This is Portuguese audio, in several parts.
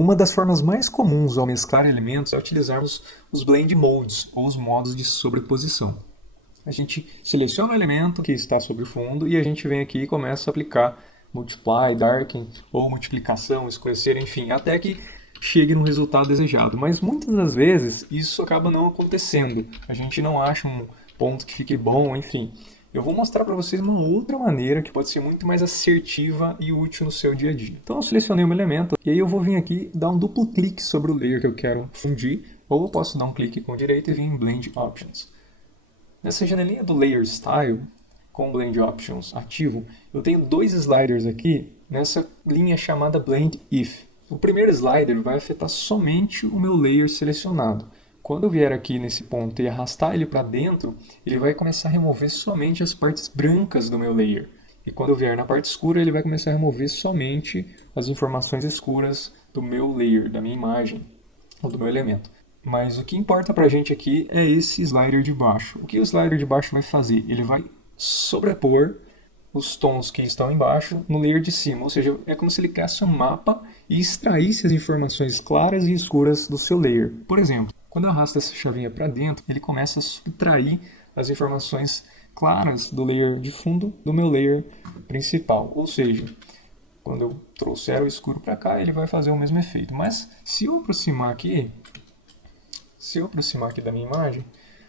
Uma das formas mais comuns ao mesclar elementos é utilizarmos os blend modes, ou os modos de sobreposição. A gente seleciona o elemento que está sobre o fundo e a gente vem aqui e começa a aplicar multiply, darken, ou multiplicação, escurecer, enfim, até que chegue no resultado desejado. Mas muitas das vezes isso acaba não acontecendo. A gente não acha um ponto que fique bom, enfim. Eu vou mostrar para vocês uma outra maneira que pode ser muito mais assertiva e útil no seu dia a dia. Então eu selecionei um elemento e aí eu vou vir aqui dar um duplo clique sobre o layer que eu quero fundir, ou eu posso dar um clique com o direito e vir em Blend Options. Nessa janelinha do Layer Style, com o Blend Options ativo, eu tenho dois sliders aqui nessa linha chamada Blend If. O primeiro slider vai afetar somente o meu layer selecionado. Quando eu vier aqui nesse ponto e arrastar ele para dentro, ele vai começar a remover somente as partes brancas do meu layer. E quando eu vier na parte escura, ele vai começar a remover somente as informações escuras do meu layer, da minha imagem, ou do meu elemento. Mas o que importa pra gente aqui é esse slider de baixo. O que o slider de baixo vai fazer? Ele vai sobrepor os tons que estão embaixo no layer de cima. Ou seja, é como se ele criasse um mapa e extraísse as informações claras e escuras do seu layer. Por exemplo, quando eu arrasto essa chavinha para dentro, ele começa a subtrair as informações claras do layer de fundo do meu layer principal. Ou seja, quando eu trouxer o escuro para cá, ele vai fazer o mesmo efeito. Mas se eu aproximar aqui da minha imagem,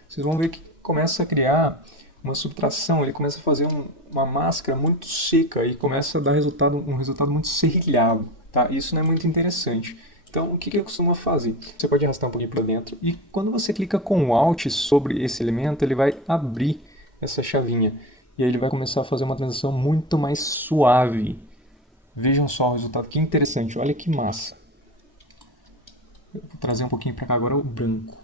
vocês vão ver que começa a criar uma subtração, ele começa a fazer uma máscara muito seca e começa a dar um resultado muito serrilhado. Tá? Isso não é muito interessante. Então, o que eu costumo fazer? Você pode arrastar um pouquinho para dentro e quando você clica com o Alt sobre esse elemento, ele vai abrir essa chavinha. E aí ele vai começar a fazer uma transição muito mais suave. Vejam só o resultado, que interessante, olha que massa. Eu vou trazer um pouquinho para cá agora o branco.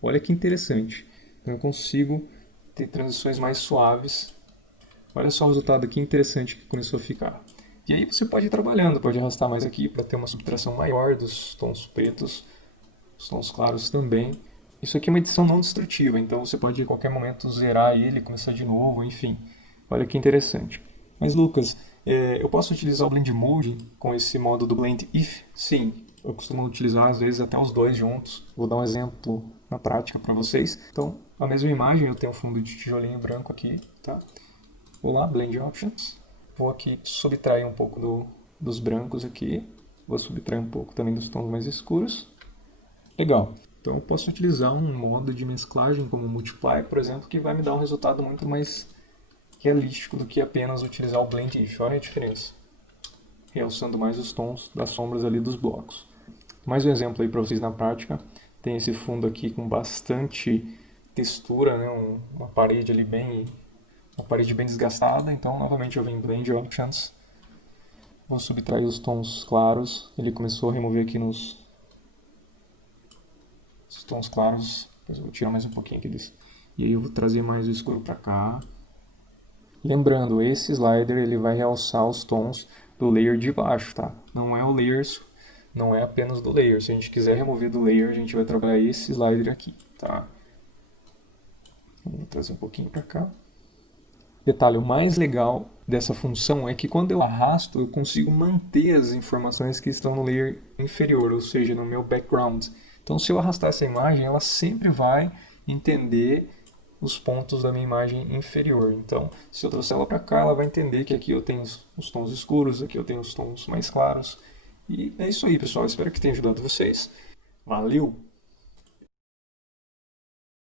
Olha que interessante. Então eu consigo ter transições mais suaves. Olha só o resultado aqui interessante que começou a ficar. E aí você pode ir trabalhando, pode arrastar mais aqui para ter uma subtração maior dos tons pretos, os tons claros também. Isso aqui é uma edição não destrutiva, então você pode a qualquer momento zerar ele, começar de novo, enfim. Olha que interessante. Mas Lucas, eu posso utilizar o Blend Mode com esse modo do Blend If? Sim, eu costumo utilizar às vezes até os dois juntos. Vou dar um exemplo na prática para vocês. Então, a mesma imagem, eu tenho um fundo de tijolinho branco aqui, tá? Vou lá, Blend Options. Vou aqui subtrair um pouco dos brancos aqui. Vou subtrair um pouco também dos tons mais escuros. Legal. Então eu posso utilizar um modo de mesclagem como Multiply, por exemplo, que vai me dar um resultado muito mais realístico do que apenas utilizar o Blend If. Olha a diferença. Realçando mais os tons das sombras ali dos blocos. Mais um exemplo aí para vocês na prática. Tem esse fundo aqui com bastante textura, né? Uma parede ali uma parede bem desgastada. Então novamente eu venho em Blend Options. Vou subtrair os tons claros. Ele começou a remover aqui os tons claros. Depois eu vou tirar mais um pouquinho aqui desse. E aí eu vou trazer mais o escuro para cá. Lembrando, esse slider ele vai realçar os tons do layer de baixo, tá? Não é o layer, não é apenas do layer. Se a gente quiser remover do layer, a gente vai trabalhar esse slider aqui, tá? Vou trazer um pouquinho para cá. Detalhe, o mais legal dessa função é que quando eu arrasto, eu consigo manter as informações que estão no layer inferior, ou seja, no meu background. Então, se eu arrastar essa imagem, ela sempre vai entender os pontos da minha imagem inferior. Então, se eu trouxer ela para cá, ela vai entender que aqui eu tenho os tons escuros, aqui eu tenho os tons mais claros. E é isso aí, pessoal. Espero que tenha ajudado vocês. Valeu!